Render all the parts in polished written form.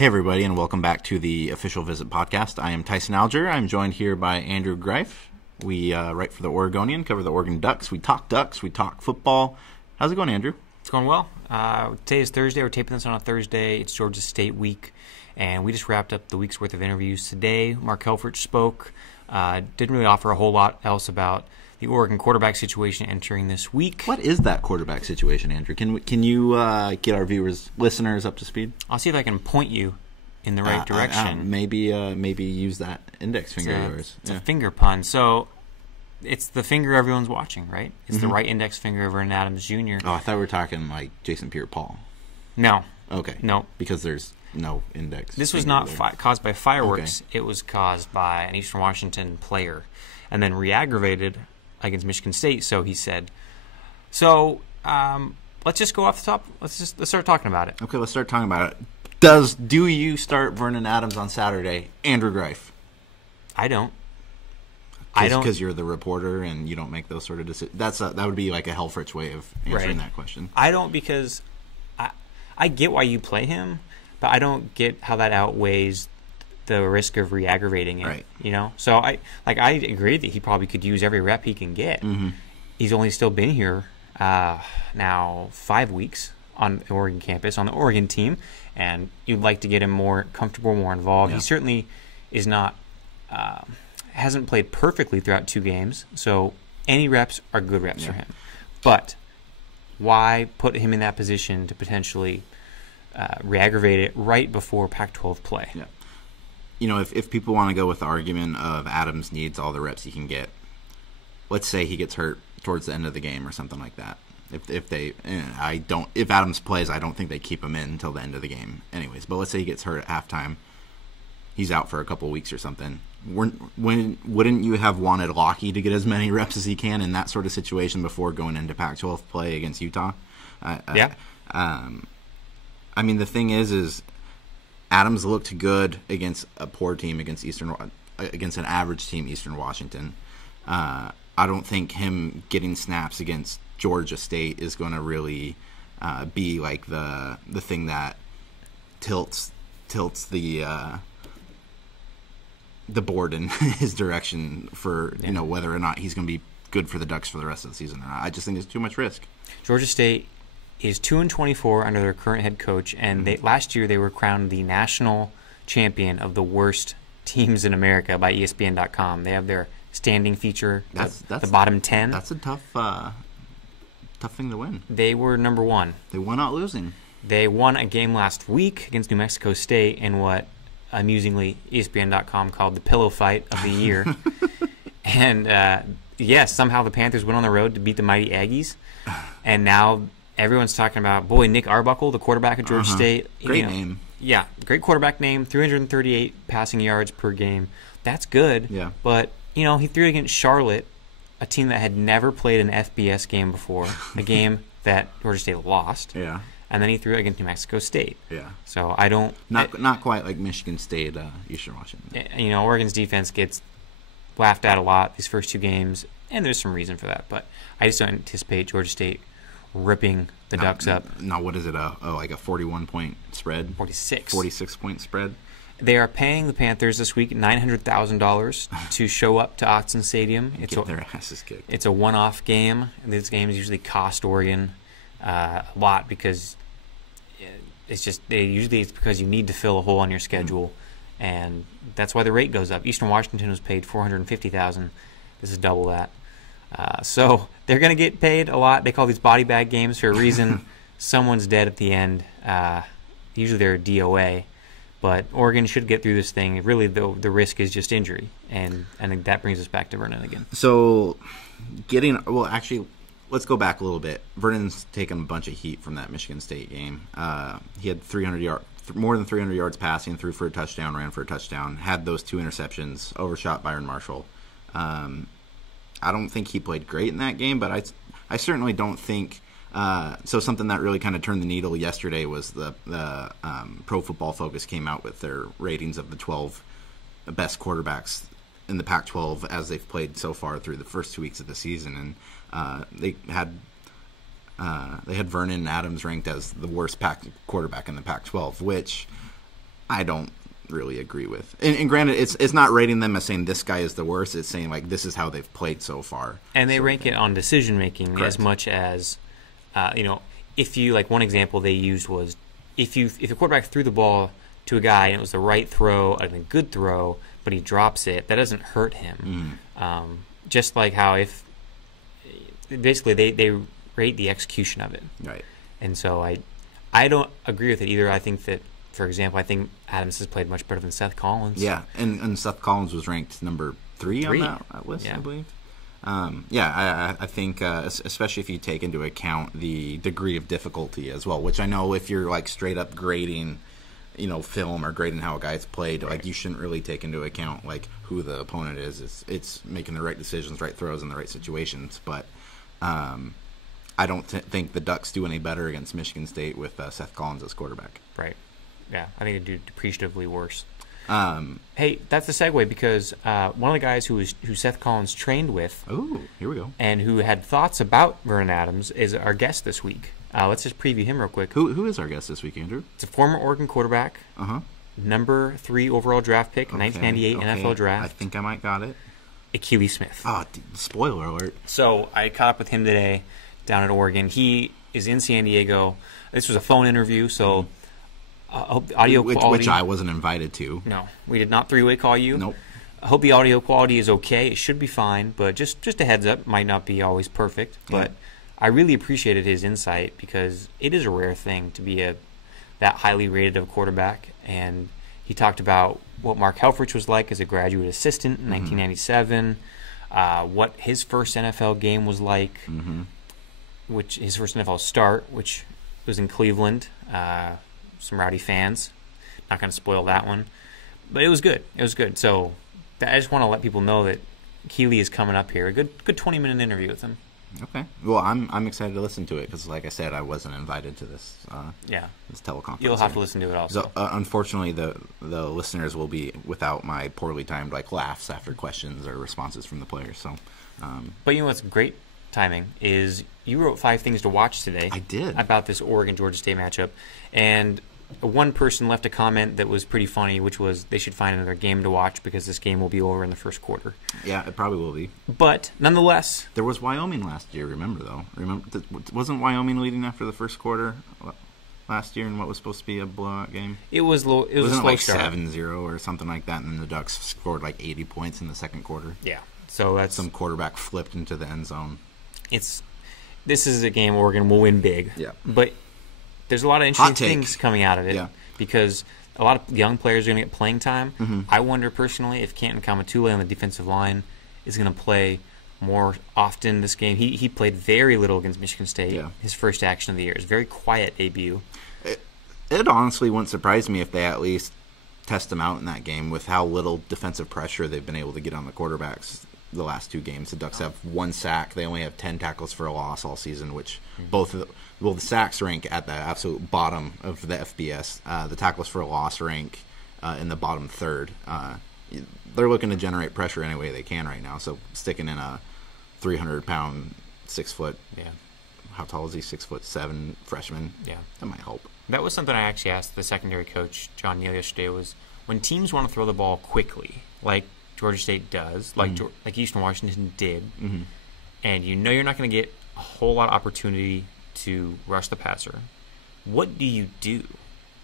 Hey everybody, and welcome back to the Official Visit podcast. I am Tyson Alger. I'm joined here by Andrew Greif. We write for the Oregonian, cover the Oregon Ducks. We talk football. How's it going, Andrew? It's going well. Today is Thursday. We're taping this on a Thursday. It's Georgia State week, and we just wrapped up the week's worth of interviews today. Mark Helfrich spoke. Didn't really offer a whole lot else about the Oregon quarterback situation entering this week. What is that quarterback situation, Andrew? Can you get our listeners up to speed? I'll see if I can point you in the right direction. Maybe use that index finger of yours. It's a finger pun. So it's the finger everyone's watching, right? It's the right index finger of Vernon Adams Jr. Oh, I thought we were talking like Jason Pierre-Paul. No. Okay. No. Because there's no index. This was not caused by fireworks. Okay. It was caused by an Eastern Washington player and then re-aggravated against Michigan State, so he said. So let's just go off the top. Let's start talking about it. Okay, let's start talking about it. Do you start Vernon Adams on Saturday, Andrew Greif? I don't. Because you're the reporter and you don't make those sort of decisions. That would be like a Helfrich way of answering that question. I don't, because I get why you play him, but I don't get how that outweighs the risk of re-aggravating it. Right. You know? So I agree that he probably could use every rep he can get. Mm-hmm. He's only still been here now 5 weeks on the Oregon campus, on the Oregon team, and you'd like to get him more comfortable, more involved. Yeah. He certainly is not hasn't played perfectly throughout 2 games, so any reps are good reps for him. But why put him in that position to potentially re-aggravate it right before Pac-12 play? Yeah. You know, if people want to go with the argument of Adams needs all the reps he can get, let's say he gets hurt towards the end of the game or something like that. If Adams plays, I don't think they keep him in until the end of the game anyways. But let's say he gets hurt at halftime. He's out for a couple of weeks or something. Wouldn't you have wanted Lockie to get as many reps as he can in that sort of situation before going into Pac-12 play against Utah? Yeah. I mean, the thing is Adams looked good against a poor team, against an average team, Eastern Washington. I don't think him getting snaps against Georgia State is going to really be like the thing that tilts the board in his direction for whether or not he's going to be good for the Ducks for the rest of the season or not. I just think it's too much risk. Georgia State is 2-24 under their current head coach, and last year they were crowned the national champion of the worst teams in America by ESPN.com. They have their standing feature, the bottom 10. That's a tough thing to win. They were number 1. They won out losing. They won a game last week against New Mexico State in what, amusingly, ESPN.com called the pillow fight of the year. And, yes, somehow the Panthers went on the road to beat the mighty Aggies, and now everyone's talking about, boy, Nick Arbuckle, the quarterback at Georgia State. Great name. Yeah, great quarterback name, 338 passing yards per game. That's good. Yeah. But, he threw against Charlotte, a team that had never played an FBS game before, a game that Georgia State lost. Yeah. And then he threw it against New Mexico State. Yeah. So I don't... Not quite like Michigan State, Eastern Washington. Oregon's defense gets laughed at a lot these first 2 games, and there's some reason for that. But I just don't anticipate Georgia State ripping the Ducks up. Now, what is it, like a 41-point spread? 46. 46-point spread? They are paying the Panthers this week $900,000 to show up to Autzen Stadium. Get their asses kicked. It's a one-off game. These games usually cost Oregon a lot because it's because you need to fill a hole on your schedule, and that's why the rate goes up. Eastern Washington was paid $450,000. This is double that. So they're going to get paid a lot. They call these body bag games for a reason. Someone's dead at the end. Usually they're a DOA. But Oregon should get through this thing. Really, the risk is just injury. And I think that brings us back to Vernon again. So, actually, let's go back a little bit. Vernon's taken a bunch of heat from that Michigan State game. He had more than 300 yards passing, threw for a touchdown, ran for a touchdown, had those 2 interceptions, overshot Byron Marshall. I don't think he played great in that game, but I certainly don't think... So something that really kind of turned the needle yesterday was the Pro Football Focus came out with their ratings of the 12 best quarterbacks in the Pac-12 as they've played so far through the first 2 weeks of the season, and they had Vernon Adams ranked as the worst quarterback in the Pac-12, which I don't really agree with. And granted, it's not rating them as saying this guy is the worst. It's saying like this is how they've played so far. And they rank it on decision making as much as, if you like one example they used was if a quarterback threw the ball to a guy and it was the right throw and a good throw, but he drops it, that doesn't hurt him. Just like how if basically they rate the execution of it. Right. And so I don't agree with it either. I think that, for example, I think Adams has played much better than Seth Collins. Yeah, and Seth Collins was ranked number 3 on that list, I believe. I think, especially if you take into account the degree of difficulty as well, which I know if you're like straight up grading, film or grading how a guy's played, like you shouldn't really take into account like who the opponent is. It's making the right decisions, right throws in the right situations. But I don't think the Ducks do any better against Michigan State with Seth Collins as quarterback. Right. Yeah, I think they do depreciatively worse. Hey, that's the segue because one of the guys who Seth Collins trained with, here we go, and who had thoughts about Vernon Adams is our guest this week. Let's just preview him real quick. Who is our guest this week, Andrew? It's a former Oregon quarterback, number 3 overall draft pick, 1998 NFL draft. I think I might got it. Akili Smith. Spoiler alert. So I caught up with him today down at Oregon. He is in San Diego. This was a phone interview, so. I hope the audio quality... Which I wasn't invited to. No, we did not three-way call you. Nope. I hope the audio quality is okay. It should be fine, but just a heads up. It might not be always perfect, but I really appreciated his insight because it is a rare thing to be that highly rated of a quarterback. And he talked about what Mark Helfrich was like as a graduate assistant in 1997, what his first NFL game was like, which his first NFL start, which was in Cleveland. Some rowdy fans. Not going to spoil that one. But it was good. It was good. So I just want to let people know that Keeley is coming up here. A good 20-minute interview with him. Okay. Well, I'm excited to listen to it because, like I said, I wasn't invited to this this teleconference. You'll have to listen to it also. So, unfortunately, the listeners will be without my poorly timed laughs after questions or responses from the players. So, but you know what's great timing is you wrote 5 things to watch today. I did. About this Oregon-Georgia State matchup. And one person left a comment that was pretty funny, which was they should find another game to watch because this game will be over in the first quarter. Yeah, it probably will be. But nonetheless, there was Wyoming last year. Remember, wasn't Wyoming leading after the first quarter last year in what was supposed to be a blowout game? It was low. It was Wasn't a slow like start. 7-0 or something like that, and then the Ducks scored like 80 points in the second quarter. Yeah. So that's some quarterback flipped into the end zone. This is a game Oregon will win big. Yeah. But there's a lot of interesting things coming out of it because a lot of young players are going to get playing time. I wonder personally if Canton Kamatule on the defensive line is going to play more often this game. He played very little against Michigan State. His first action of the year. His very quiet debut. It honestly wouldn't surprise me if they at least test him out in that game with how little defensive pressure they've been able to get on the quarterbacks the last 2 games. The Ducks have 1 sack. They only have 10 tackles for a loss all season, which the sacks rank at the absolute bottom of the FBS. The tackles for a loss rank in the bottom third. They're looking to generate pressure any way they can right now. So sticking in a 300-pound, 6-foot, how tall is he? 6'7" freshman. Yeah, that might help. That was something I actually asked the secondary coach John Neal yesterday. Was when teams want to throw the ball quickly, like Georgia State does, like Eastern Washington did, and you're not going to get a whole lot of opportunity to rush the passer. What do you do?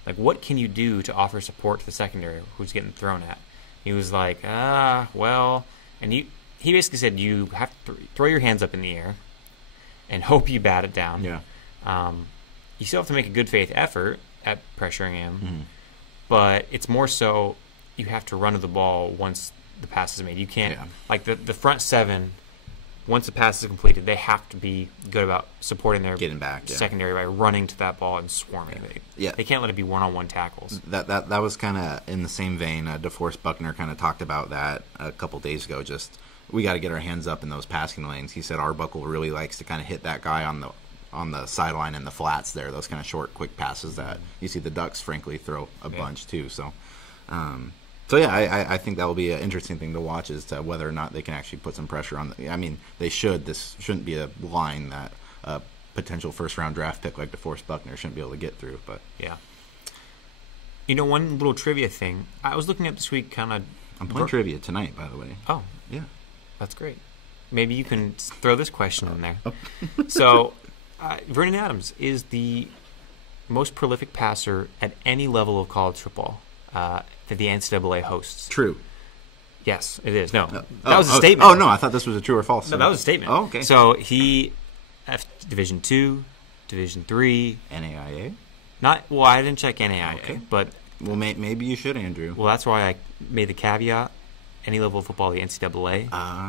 Like, what can you do to offer support to the secondary who's getting thrown at? He was like, well, and he basically said you have to throw your hands up in the air and hope you bat it down. Yeah. You still have to make a good faith effort at pressuring him, but it's more so you have to run to the ball once the pass is made. You can't like the front 7. Once the pass is completed, they have to be good about supporting their getting back secondary by running to that ball and swarming. They can't let it be one-on-one tackles. That was kind of in the same vein. DeForest Buckner kind of talked about that a couple days ago. Just we got to get our hands up in those passing lanes. He said Arbuckle really likes to kind of hit that guy on the sideline and the flats there. Those kind of short, quick passes that you see the Ducks frankly throw a bunch too. So. I think that will be an interesting thing to watch as to whether or not they can actually put some pressure on. They should. This shouldn't be a line that a potential first-round draft pick like DeForest Buckner shouldn't be able to get through. But One little trivia thing. I was looking up this week kind of... I'm playing trivia tonight, by the way. Oh. Yeah. That's great. Maybe you can throw this question in there. So, Vernon Adams is the most prolific passer at any level of college football that the NCAA hosts. True. Yes, it is. No, that was a statement. Oh, no, I thought this was a true or false. No, that was a statement. Oh, okay. So he, Division II, Division III. NAIA? I didn't check NAIA, okay. But... Well, maybe you should, Andrew. Well, that's why I made the caveat. Any level of football the NCAA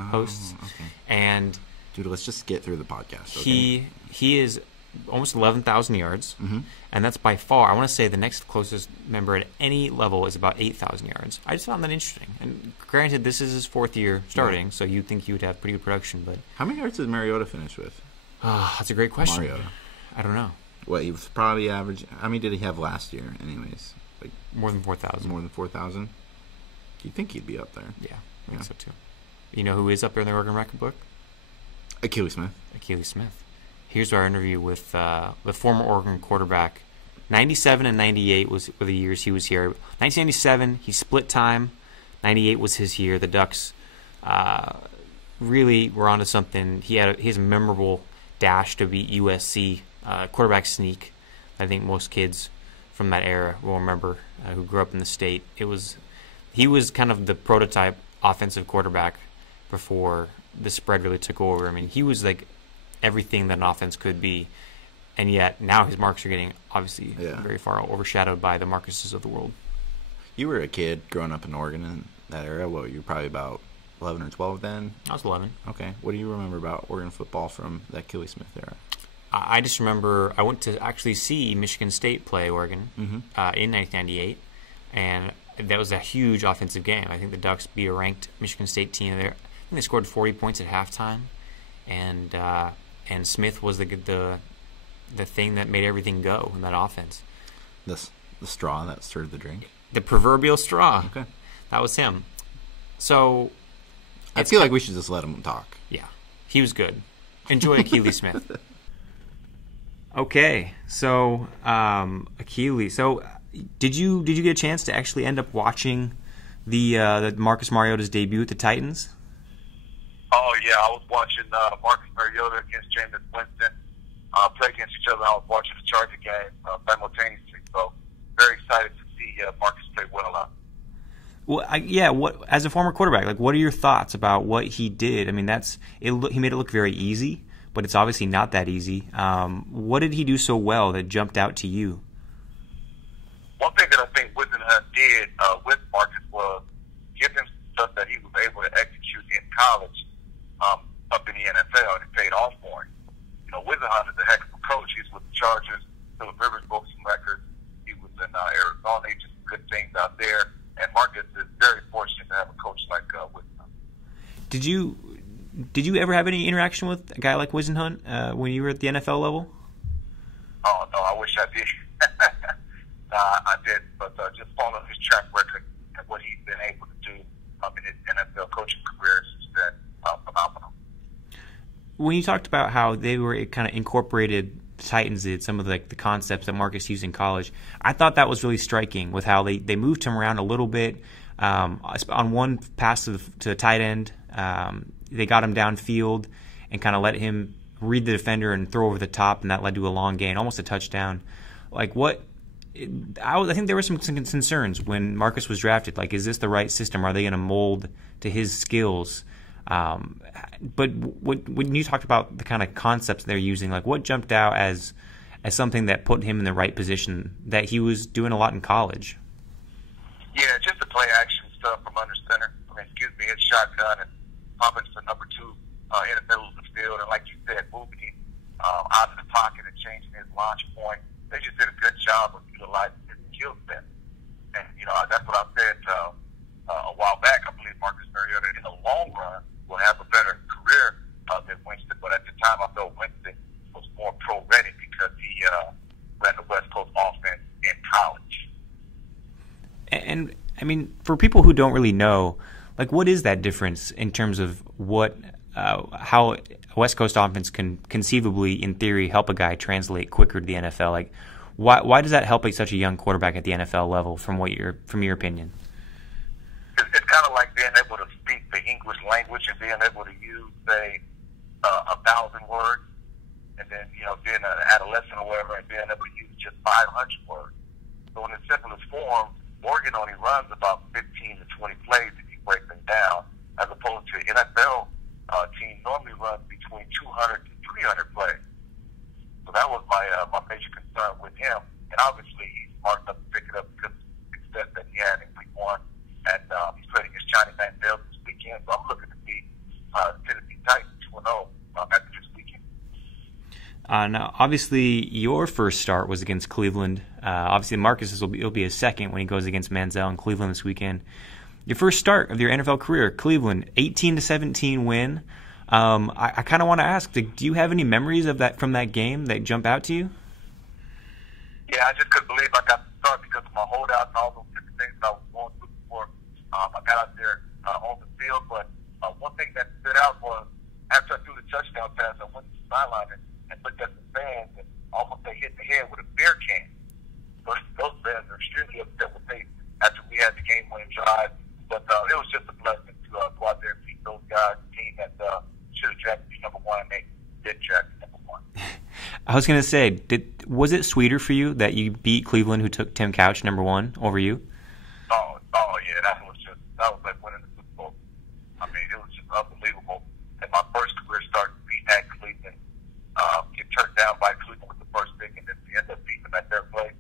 hosts. Okay. And... Dude, let's just get through the podcast. Okay? He is almost 11,000 yards, and that's by far, I want to say the next closest member at any level is about 8,000 yards. I just found that interesting. And granted, this is his 4th year starting, so you'd think he would have pretty good production. But how many yards did Mariota finish with? That's a great question. Mariota. I don't know. Well, he was probably average. How many did he have last year, anyways? Like more than 4,000. More than 4,000? You'd think he'd be up there. Yeah, I think so too. You know who is up there in the Oregon record book? Akili Smith. Akili Smith. Here's our interview with the former Oregon quarterback. 97 and 98 were the years he was here. 1997, he split time. 98 was his year. The Ducks really were onto something. He had his memorable dash to beat USC, quarterback sneak. I think most kids from that era will remember who grew up in the state. He was kind of the prototype offensive quarterback before the spread really took over. I mean, he was like everything that an offense could be, and yet now his marks are getting obviously very far overshadowed by the Marcuses of the world. You were a kid growing up in Oregon in that era. Well, you were probably about 11 or 12 then? I was 11. Okay. What do you remember about Oregon football from that Akili Smith era? I just remember I went to actually see Michigan State play Oregon in 1998, and that was a huge offensive game. I think the Ducks beat a ranked Michigan State team there. I think they scored 40 points at halftime, and Smith was the thing that made everything go in that offense. The straw that stirred the drink? The proverbial straw. Okay. That was him. So I feel like we should just let him talk. Yeah. He was good. Enjoy Akili Smith. Okay. So Akili. So did you get a chance to actually end up watching the Marcus Mariota's debut at the Titans? Oh, yeah. I was watching Marcus Mariota against Jameis Winston play against each other. I was watching the Charger game simultaneously. So very excited to see Marcus play well out. Well, what as a former quarterback, like, what are your thoughts about what he did? I mean, he made it look very easy, but it's obviously not that easy. What did he do so well that jumped out to you? One thing that I think Whisenhunt did with Marcus was give him stuff that he was able to execute in college up in the NFL, and it paid off for him. You know, Whisenhunt is a heck of a coach. He's with the Chargers. Philip Rivers broke some records. He was in Arizona. He did some good things out there. And Marcus is very fortunate to have a coach like Whisenhunt. Did you ever have any interaction with a guy like Whisenhunt when you were at the NFL level? Oh, no, I wish I did. I did, but just following his track record and what he's been able to do in his NFL coaching career has been phenomenal. When you talked about how they were kind of incorporated, the Titans did some of the concepts that Marcus used in college, I thought that was really striking with how they moved him around a little bit. On one pass to the tight end, they got him downfield and kind of let him read the defender and throw over the top, and that led to a long gain, almost a touchdown. I think there were some concerns when Marcus was drafted. Like, is this the right system? Are they going to mold to his skills? But when you talked about the kind of concepts they're using, like, what jumped out as something that put him in the right position that he was doing a lot in college? Yeah, just the play action stuff from under center. It's shotgun and popping to number 2 in the middle of the field, and like you said, moving him out of the pocket and changing his launch point. They just did a good job of utilizing his skill set. And, that's what I said a while back. I believe Marcus Mariota, in the long run, will have a better career than Winston. But at the time, I felt Winston was more pro-ready because he ran the West Coast offense in college. And, I mean, for people who don't really know, what is that difference in terms of how a West Coast offense can conceivably, in theory, help a guy translate quicker to the NFL? Why does that help such a young quarterback at the NFL level, from your opinion? It's kind of like being able to speak the English language and being able to use, say, 1,000 words, and then, being an adolescent or whatever, and being able to use just 500 words. So in the simplest form, Oregon only runs about 15 to 20 plays if you break them down, as opposed to an NFL team normally runs between 200 to 300 plays. So that was my major concern with him. And obviously, he's smart enough to pick it up because of the success that he had in week 1. And he's playing against Johnny Manziel this weekend. So I'm looking to see Tennessee Titans 2-0 after this weekend. Now, obviously, your first start was against Cleveland. Obviously, Marcus's will be his second when he goes against Manziel in Cleveland this weekend. Your first start of your NFL career, Cleveland, 18-17 win. I kind of want to ask, do you have any memories of that from that game that jump out to you? Yeah, I just couldn't believe I got the start because of my holdouts and all those different things that I was going through before I got out there on the field. But one thing that stood out was after I threw the touchdown pass, I went to the sideline and looked at the fans and almost they hit the head with a beer can. Those fans are extremely upset with me after we had the game-winning drive. But it was just a blessing to go out there and beat those guys, the team that should have drafted me number 1, and they did draft me number 1. I was going to say, was it sweeter for you that you beat Cleveland, who took Tim Couch number 1 over you? Oh yeah, that was like winning the Super Bowl. I mean, it was just unbelievable. And my first career started beating at Cleveland, get turned down by Cleveland with the first pick, and then we end up beating them at their place.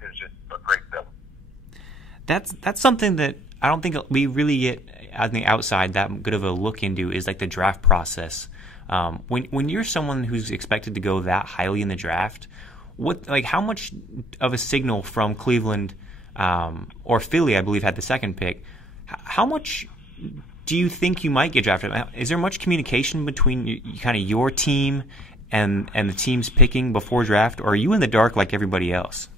It was just a great feeling. That's something that I don't think we really get on the outside that good of a look into, is like the draft process. When you're someone who's expected to go that highly in the draft, how much of a signal from Cleveland or Philly, I believe, had the second pick? How much do you think you might get drafted? Is there much communication between kind of your team and the teams picking before draft, or are you in the dark like everybody else?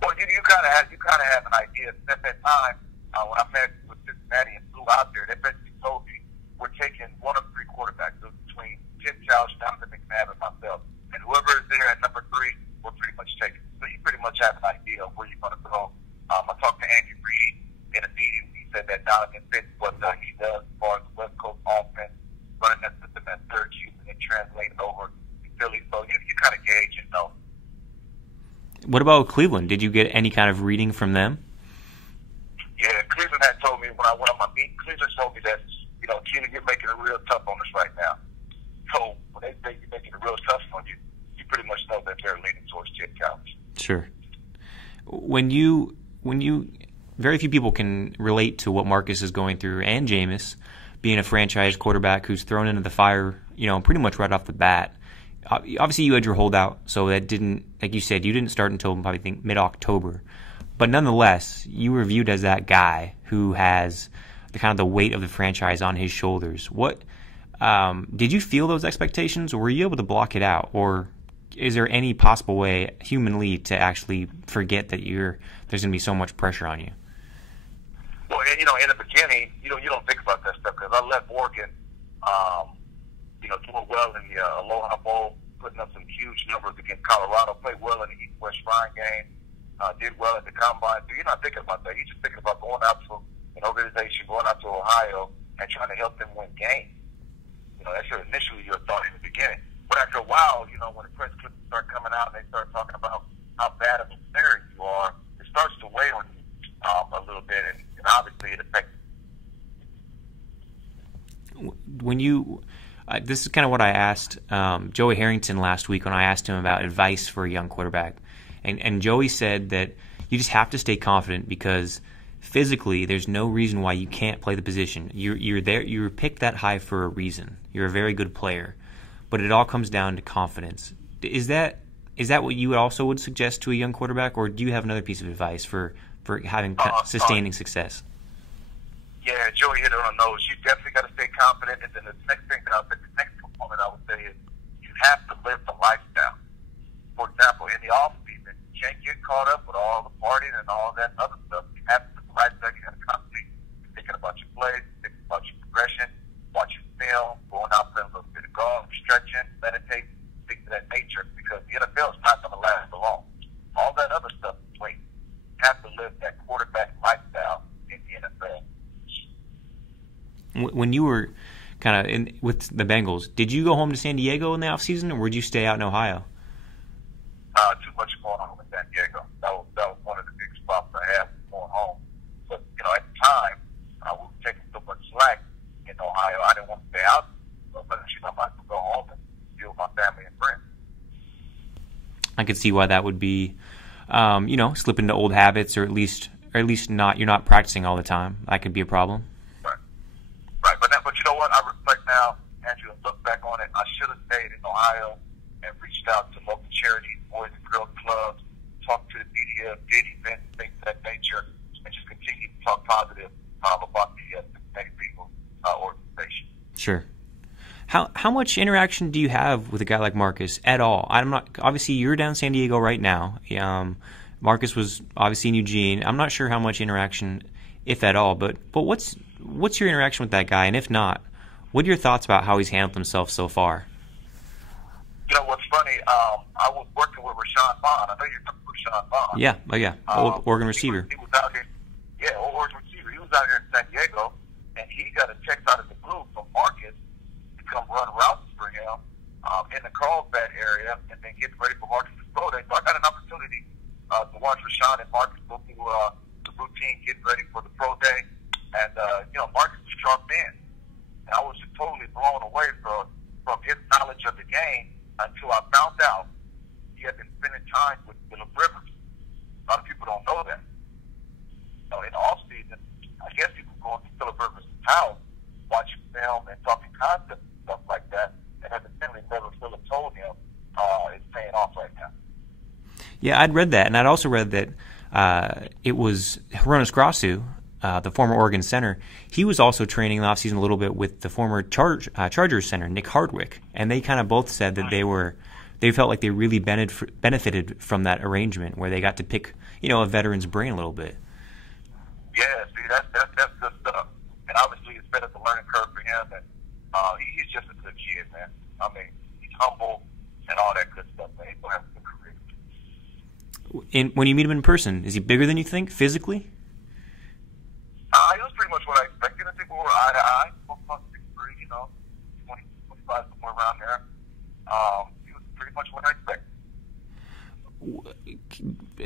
Well, you kind of have an idea. At that time, when I met with Cincinnati and flew out there, they basically told me we're taking 1 of 3 quarterbacks. So between Tim Couch, Jonathan McNabb, and myself. And whoever is there at number 3, we're pretty much taking. So you pretty much have an idea of where you're going to go. I talked to Andy Reid in a meeting. He said that Jonathan fits what he does as far as the West Coast offense, running that system at Syracuse and then translating over to Philly. So you kind of gauge and know. What about Cleveland? Did you get any kind of reading from them? Yeah, Cleveland had told me when I went on my meeting, Cleveland told me that, Keely, you're making it real tough on us right now. So when they say you're making it real tough on you, you pretty much know that they're leaning towards Tim Couch. Sure. When you, very few people can relate to what Marcus is going through, and Jameis, being a franchise quarterback who's thrown into the fire, pretty much right off the bat. Obviously, you had your holdout, so that didn't, like you said, you didn't start until probably think mid-October. But nonetheless, you were viewed as that guy who has the kind of the weight of the franchise on his shoulders. What did you feel those expectations, or were you able to block it out, or is there any possible way humanly to actually forget that there's going to be so much pressure on you? Well, and, in the beginning, you don't think about that stuff because I left Oregon. Doing well in the Aloha Bowl, putting up some huge numbers against Colorado, played well in the East-West Shrine game, did well at the Combine. So you're not thinking about that. You're just thinking about going out to an organization, going out to Ohio, and trying to help them win games. That's initially your thought in the beginning. But after a while, when the press clips start coming out and they start talking about how bad of a player you are, it starts to weigh on you a little bit, and obviously it affects when you this is kind of what I asked Joey Harrington last week when I asked him about advice for a young quarterback. And Joey said that you just have to stay confident because physically there's no reason why you can't play the position. You're there. You were picked that high for a reason. You're a very good player. But it all comes down to confidence. Is that what you also would suggest to a young quarterback, or do you have another piece of advice for having sustaining success? Yeah, Joey hit it on the nose. You definitely got to stay confident. And then the next thing the next component I would say is you have to live the lifestyle. For example, in the off season, you can't get caught up with all the partying and all that other stuff. You have to live the lifestyle. You got to constantly be thinking about your plays, thinking about your progression, watching film, going out playing a little bit of golf, stretching, meditate, things of that nature. Because the NFL is not going to last for long. when you were kind of with the Bengals, did you go home to San Diego in the off season, or would you stay out in Ohio? Too much going on in San Diego. That was one of the big spots I had going home. But at the time, we were taking so much slack in Ohio. I didn't want to stay out, but I might as well go home and deal with my family and friends. I could see why that would be, slip into old habits, or at least not. You're not practicing all the time. That could be a problem. Right. But you know what? I reflect now, Andrew, and look back on it. I should have stayed in Ohio and reached out to local charities, boys and girls clubs, talked to the media, did events, things of that nature, and just continue to talk positive about the Cincinnati Bengals organization. Sure. How much interaction do you have with a guy like Marcus at all? I'm not, obviously you're down in San Diego right now. Marcus was obviously in Eugene. I'm not sure how much interaction, if at all, but what's your interaction with that guy? And if not, what are your thoughts about how he's handled himself so far? What's funny, I was working with Rashawn Bond. I know you're talking about Rashawn Bond. Yeah. Oregon receiver. He was out here. Yeah, Oregon receiver. He was out here in San Diego, and he got a text out of the blue from Marcus to come run routes for him in the Carlsbad area, and then get ready for Marcus' pro day. So I got an opportunity to watch Rashawn and Marcus go through the routine, getting ready for the pro day. And, Marcus was sharp in. And I was just totally blown away from his knowledge of the game until I found out he had been spending time with Phillip Rivers. A lot of people don't know that. In the off-season, I guess people going to Phillip Rivers' house, watching film and talking concepts and stuff like that, and evidently never Phillip told him it's paying off right now. Yeah, I'd read that, and I'd also read that it was Hronis Grasu, the former Oregon center. He was also training in the offseason a little bit with the former Chargers center, Nick Hardwick, and they kind of both said that they felt like they really benefited from that arrangement where they got to pick, a veteran's brain a little bit. Yeah, see, that's good stuff. And obviously it's been a learning curve for him, and he's just a good kid, man. I mean, he's humble and all that good stuff, man. He's going to have a good career. When you meet him in person, is he bigger than you think, physically? He was pretty much what I expected. I think we were eye to eye, both about 6'3", 20, 25, somewhere around there. He was pretty much what I expected.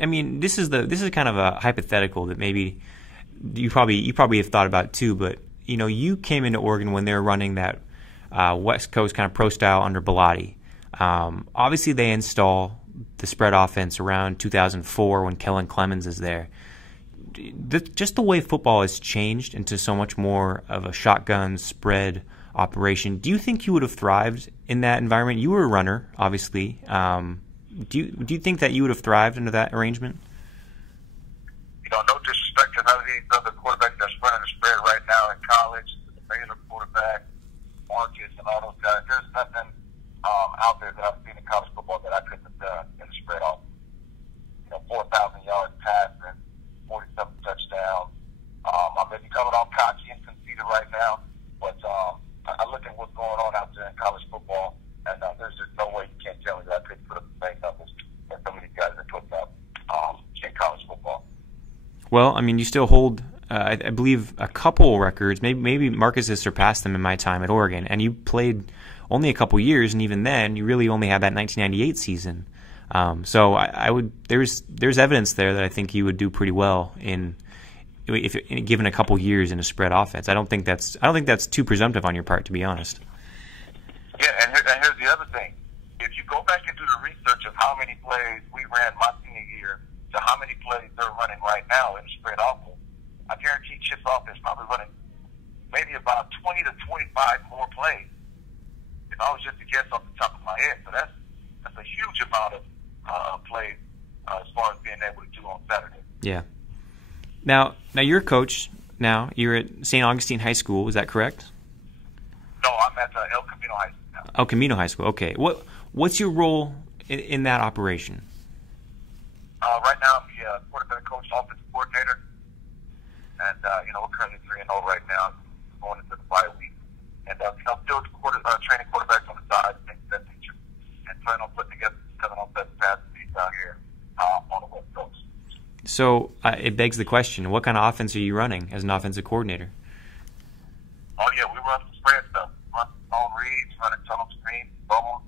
I mean, this is kind of a hypothetical that maybe you probably have thought about too. But you came into Oregon when they were running that West Coast kind of pro style under Bellotti. Obviously, they install the spread offense around 2004 when Kellen Clemens is there. Just the way football has changed into so much more of a shotgun spread operation. Do you think you would have thrived in that environment? You were a runner, obviously. Do you think that you would have thrived under that arrangement? No disrespect to none of these other quarterbacks that's running the spread right now in college, the regular quarterback, Marcus, and all those guys. There's nothing out there that I've seen in college football that I couldn't have done in the spread off. 4,000 yards passing, 47 touchdowns. I may be coming off cocky and conceited right now, but I look at what's going on out there in college football, and there's just no way you can't tell me that I couldn't put up the same numbers that some of these guys are putting up in college football. Well, I mean, you still hold, I believe, a couple records. Maybe Marcus has surpassed them in my time at Oregon, and you played only a couple years, and even then, you really only had that 1998 season. So there's evidence there that I think you would do pretty well if given a couple years in a spread offense. I don't think that's too presumptive on your part, to be honest. Yeah, and here's the other thing. If you go back and do the research of how many plays we ran my senior year to how many plays they're running right now in the spread offense, I guarantee Chip's offense probably running maybe about 20 to 25 more plays. If I was just to guess off the top of my head, so that's a huge amount of plays as far as being able to do on Saturday. Yeah. Now you're a coach. Now you're at St. Augustine High School. Is that correct? No, I'm at El Camino High School now. El Camino High School. Okay. What's your role in that operation? Right now, I'm the quarterback coach, offensive coordinator, and we're currently 3-0 right now, going into the bye week, and still training quarterbacks on the side, things of that nature, and trying on putting together 7-on-7 passes down here on the West Coast. So it begs the question: what kind of offense are you running as an offensive coordinator? Oh yeah, running tunnel screens, bubbles,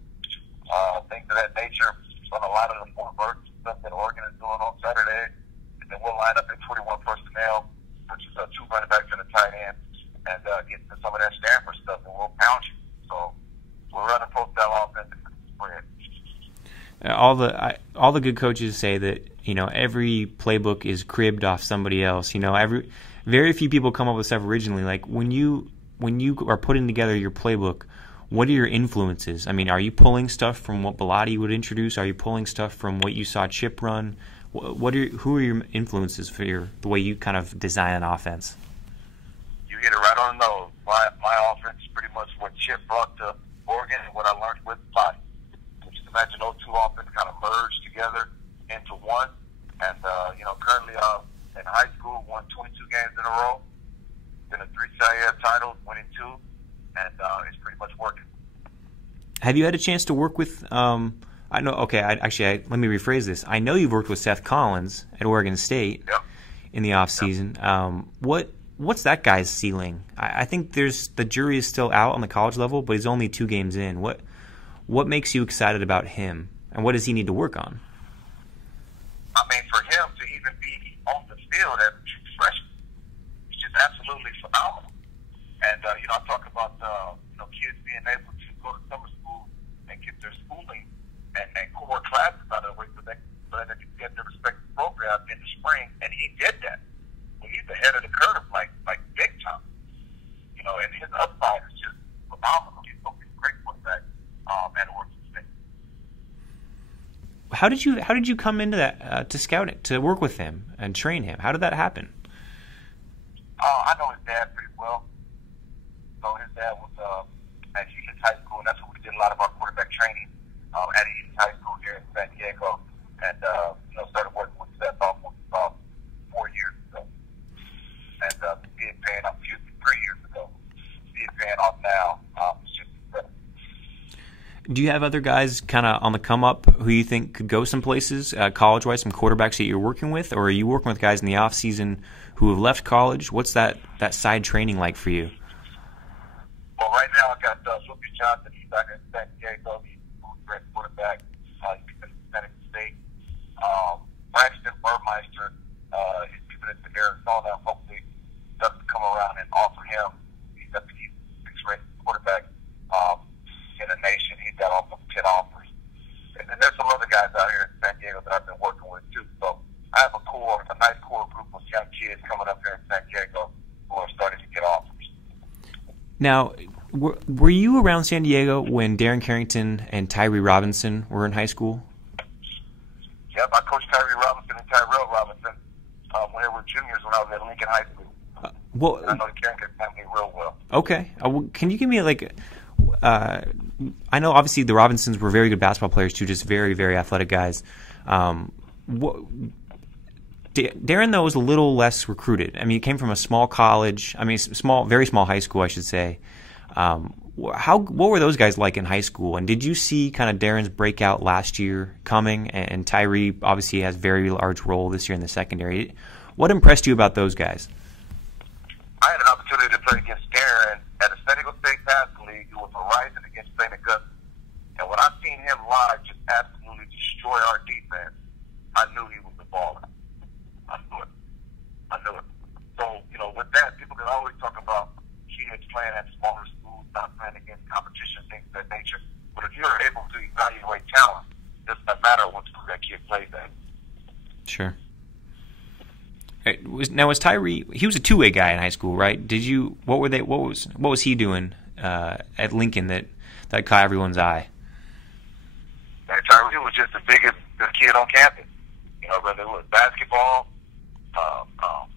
things of that nature. On a lot of the more vertical stuff that Oregon is doing on Saturday. And then we'll line up in 21 personnel, which is 2 running backs and a tight end, and get to some of that Stanford stuff, and we'll pound you. So we're running post-style offense and spread. All the good coaches say that, you know, every playbook is cribbed off somebody else. You know, very few people come up with stuff originally. Like when you are putting together your playbook, what are your influences? I mean, are you pulling stuff from what Bellotti would introduce? Are you pulling stuff from what you saw Chip run? Who are your influences for the way you kind of design an offense? You hit it right on the nose. My offense is pretty much what Chip brought to Oregon and what I learned with Bellotti. Just imagine those two offenses kind of merged together into one. And, you know, currently in high school, won 22 games in a row. Been a 3 CIF titles, winning 2. And it's pretty much working. Have you had a chance to work with? I know. Okay, let me rephrase this. I know you've worked with Seth Collins at Oregon State in the off season. What's that guy's ceiling? I think the jury is still out on the college level, but he's only 2 games in. What makes you excited about him, and what does he need to work on? I mean, for him to even be on the field as a true freshman, he's just absolutely phenomenal. And, you know, I talk about, kids being able to go to summer school and get their schooling and core classes out of the way so that they can get their respective program in the spring. And he did that. Well, he's ahead of the curve, like big time. You know, and his upside is just phenomenal. He's going to be a great quarterback at Oregon State. How did you come into that to scout it, to work with him and train him? How did that happen? I know his dad pretty well. So his dad was at East High School, and that's where we did a lot of our quarterback training at East High School here in San Diego. And started working with Seth almost 4 years ago. And see it paying off 3 years ago. See it paying off now. It's just incredible. Do you have other guys kind of on the come up who you think could go some places college-wise, some quarterbacks that you're working with, or are you working with guys in the off season who have left college? What's that side training like for you? Well, right now I got Lucas Johnson. He's back in San Diego. He's a great quarterback. He's been at State. Braxton Burmeister is moving to Arizona. Hopefully, doesn't come around and offer him. He's a 6th-rated quarterback in the nation. He's got almost 10 offers. And then there's some other guys out here in San Diego that I've been working with too. So I have a nice core group of young kids coming up here in San Diego who are starting to get offers. Now, were you around San Diego when Darren Carrington and Tyree Robinson were in high school? Yep, I coached Tyree Robinson and Tyrell Robinson when they were juniors when I was at Lincoln High School. I know the Carrington family real well. Okay. Can you give me I know obviously the Robinsons were very good basketball players too, just very, very athletic guys. Darren, though, was a little less recruited. I mean, he came from a small college. I mean, very small high school, I should say. What were those guys like in high school? And did you see kind of Darren's breakout last year coming? And Tyree obviously has a very large role this year in the secondary. What impressed you about those guys? I had an opportunity to play against Darren at a San Diego State Basketball League. It was Horizon against St. Augustine. And when I seen him live just absolutely destroy our defense, I knew he was the baller. I knew it. So, with that, people can always talk about kids playing at smaller schools, not playing against competition, things of that nature. But if you're able to evaluate talent, it doesn't matter what school that kid plays at. Sure. Now, was Tyree? He was a two-way guy in high school, right? What was he doing at Lincoln that caught everyone's eye? Tyree was just the biggest kid on campus. Whether it was basketball,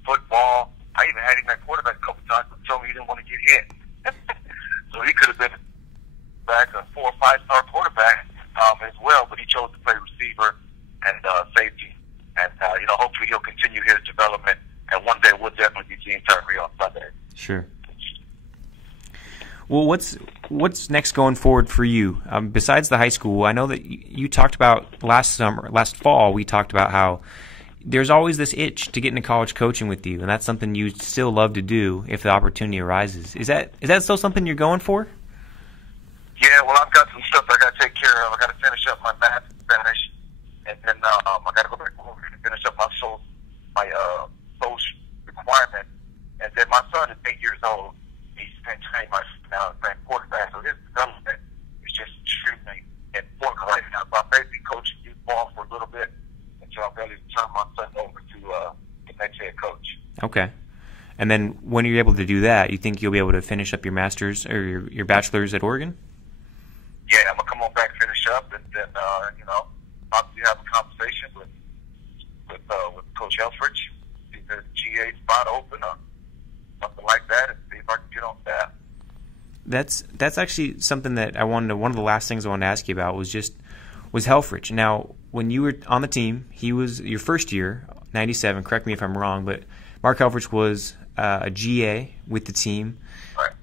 football. I even had him at quarterback a couple times, but told me he didn't want to get hit. So he could have been back a 4 or 5-star quarterback as well, but he chose to play receiver and safety. And hopefully he'll continue his development. And one day we'll definitely be seeing Tyree on Sunday. Sure. Well, what's next going forward for you? Besides the high school, I know that you talked about last fall. We talked about how there's always this itch to get into college coaching with you, and that's something you still love to do if the opportunity arises. Is that still something you're going for? Yeah, well, I've got some stuff I got to take care of. I got to finish up my math in Spanish, and then I got to go back over and finish up my social requirement. And then my son is 8 years old. He's been trained now playing quarterback, so his development is just extremely important right now. So I'm basically coaching youth ball for a little bit until I'm ready to turn my son over to the next head coach. Okay. And then when you're able to do that, you think you'll be able to finish up your master's or your bachelor's at Oregon? Yeah, I'm gonna come on back, finish up, and then obviously have a conversation with Coach Helfrich, see if there's a GA spot open or something like that, and see if I can get on that. That's actually something that one of the last things I wanted to ask you about was Helfrich. Now, when you were on the team, he was your first year, 97. Correct me if I'm wrong, but Mark Helfrich was a GA with the team. Right.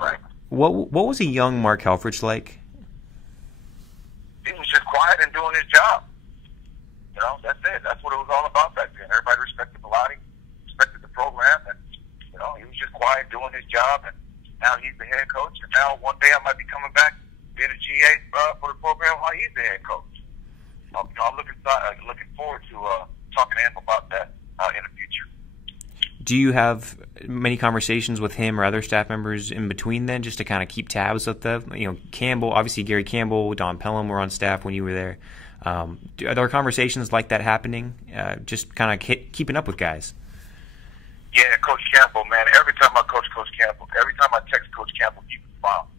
Right. What was a young Mark Helfrich like? He was just quiet and doing his job. That's it. That's what it was all about back then. Everybody respected Pilati, respected the program, and he was just quiet doing his job. And now he's the head coach. And now one day I might be coming back being a GA for the program while he's the head coach. I'm looking forward to talking to him about that in the future. Do you have many conversations with him or other staff members in between then, just to kind of keep tabs with Campbell? Obviously, Gary Campbell, Don Pelham were on staff when you were there. Are there conversations like that happening? Just kind of keeping up with guys. Yeah, Coach Campbell, man. Every time I coach Coach Campbell, every time I text Coach Campbell, he responds.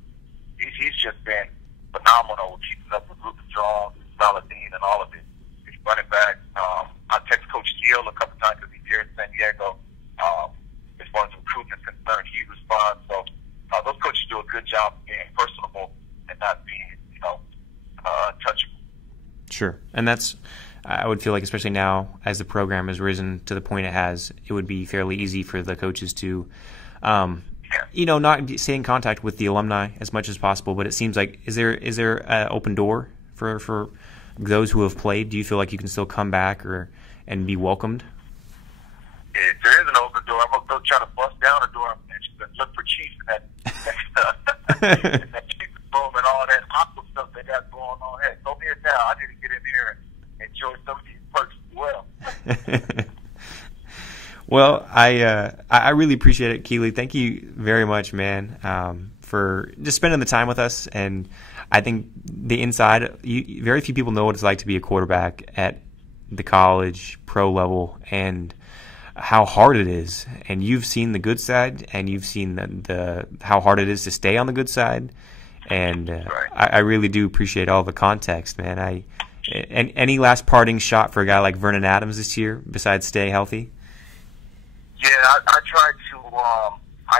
He's just been phenomenal with keeping up with Ruben Jones, Saladin, and all of it. He's running back. I text Coach Neal a couple times because he's here in San Diego. As far as recruitment is concerned, he responds. So those coaches do a good job of being personable and not being, touchable. Sure, and I would feel like, especially now as the program has risen to the point it has, it would be fairly easy for the coaches to, not stay in contact with the alumni as much as possible. But it seems like, is there an open door for those who have played? Do you feel like you can still come back and be welcomed? Yeah, there is an open door. I'm gonna go try to bust down the door and look for Chiefs in that Chiefs room and all that aqua stuff they got going on. Hey, throw me a towel. I need to get in here and enjoy some of these perks as well. Well, I really appreciate it, Keely. Thank you very much, man, for just spending the time with us. And I think the inside, very few people know what it's like to be a quarterback at the college pro level and how hard it is. And you've seen the good side, and you've seen the how hard it is to stay on the good side. And right. I really do appreciate all the context, man. And any last parting shot for a guy like Vernon Adams this year besides stay healthy? Yeah, I tried to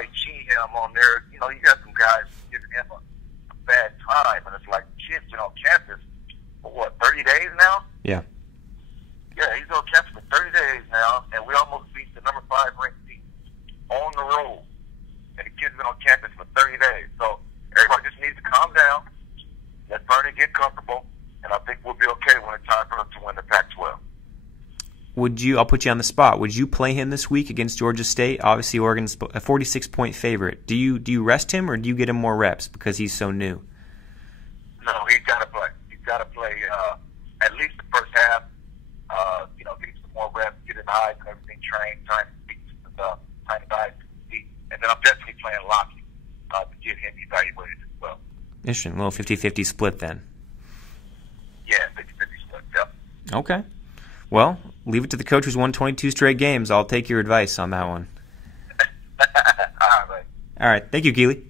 IG him on there. You got some guys giving him a bad time, and it's like, kid's been on campus for 30 days now? Yeah. Yeah, he's on campus for 30 days now, and we almost beat the number 5 ranked team on the road. And the kid's been on campus for 30 days. So everybody just needs to calm down, let Vernon get comfortable, and I think we'll be okay when it's time for us to win the Pac-12. I'll put you on the spot. Would you play him this week against Georgia State? Obviously, Oregon's a 46-point favorite. Do you rest him, or do you get him more reps because he's so new? No, he's got to play. He's got to play at least the first half. Get some more reps, get his eyes and everything trained, time to speak to the eyes to see. And then I'm definitely playing Lockie to get him evaluated as well. Interesting. A little 50-50 split then. Yeah, 50-50 split, yep. Okay. Well, leave it to the coach who's won 22 straight games. I'll take your advice on that one. All right, man. All right. Thank you, Keely.